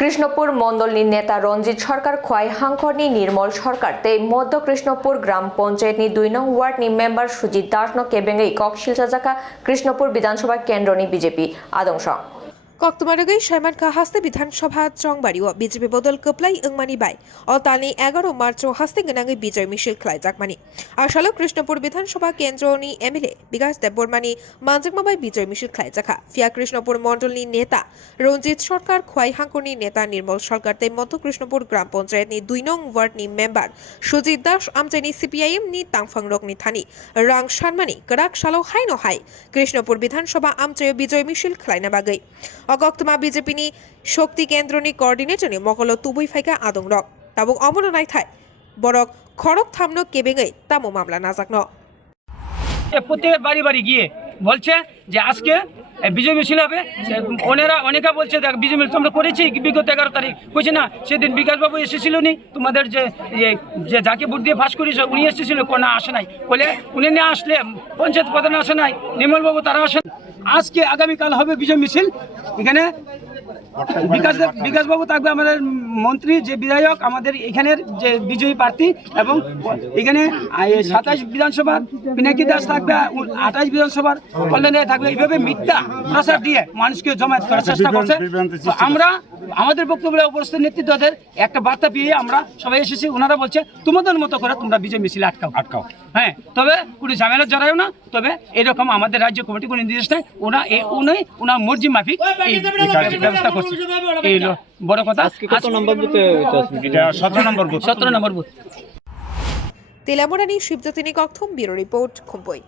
কৃষ্ণপুর মণ্ডলনি নেতা রঞ্জিত সরকার খোয়াই হাংখরনি নির্মল সরকার তে মধ্য কৃষ্ণপুর গ্রাম পঞ্চায়েতনি 2 নং ওয়ার্ডনি মেম্বার সুজিত দাসনো কেবেঙ্গই কক শিলচাজাকা কৃষ্ণপুর বিধানসভা কেন্দ্রনি বিজেপি আদংশ কক্তমারগै सैमान का हास्ते विधानसभा चंगबारियो बीजेपी बदल कप्लाई अंगमानी बाय अतालनि 11 मार्च हास्ते गनांगै विजय मिছিল ख्लाइजाकमानी आशालो कृष्णपुर विधानसभा केन्द्रनि एमएलए विकास देबबर्मानी मानजिकमाबाय विजय मिছিল ख्लाइजाखा फिया कृष्णपुर मंडलनि नेता रंजित सरकार खवाई हांखरनि नेता निर्मल सरकार ते मध्य कृष्णपुर ग्राम पञ्चायतनि 2 नং वार्डनि मेम्बार सुजित दास आमचाइनि सीपीआईएम नि तांगफांरकनि थानी रां सानमानी गराक सालो हाइनो हाय कृष्णपुर विधानसभा आमचाइ विजय मिছিল ख्लाइना बागै अगक्तमा बीजेपीनि शक्ति केन्द्रनि कोअर्डिनेटरनि मकलो तुबुई फाइका आदं रक ताबुक अमनो नायथाय बरक खरक थामनो केबेङै तामो मामला नाजाकनो প্রত্যেকের বাড়ি বাড়ি গিয়ে বলছে যে আজকে বিজয় মিছিল হবে। অনেকে বলছে দেখ বিজয় মিছিল আমরা করেছি বিগত 11 তারিখ কইছে না, সেদিন বিকাশবাবু এসেছিল নি তোমাদের যে যাকে ভোট দিয়ে ফাঁস করেছে উনি এসেছিল, কোনো আসে নাই বলে উনি না আসলে পঞ্চায়েত প্রধান আসে নাই, নির্মলবাবু তারা আসেন। আজকে আগামীকাল হবে বিজয় মিছিল। এখানে বিকাশবাবু থাকবে, আমাদের মন্ত্রী যে বিধায়ক আমাদের এখানের যে বিজয়ী প্রার্থী, এবং এখানে 27 বিধানসভার পিনাকি দাস থাকবে, 28 বিধানসভার কল্যাণে থাকবে। এইভাবে মিথ্যা প্রচার দিয়ে মানুষকে জমায়েত করার চেষ্টা করছে। আমরা আমাদের বক্তব্য উপস্থিত নেতৃত্বদের একটা বার্তা পেয়ে আমরা সবাই এসেছি। ওনারা বলছে তোমাদের মতো করে তোমরা বিজয় মিছিল আটকাও। হ্যাঁ, তবে কোনো ঝামেলা জড়ায়ও না। তবে এরকম আমাদের রাজ্য কমিটি কোনো নির্দেশ নেই, ওনার মর্জি মাফিক এই ব্যবস্থা করছে। এই বড় কথা। কত নম্বর বুথে এটা 17 নম্বর বুথ। তেলামোরানি শিবজ্যোতিনি কক্থম ব্যুরো রিপোর্ট খুম্পই।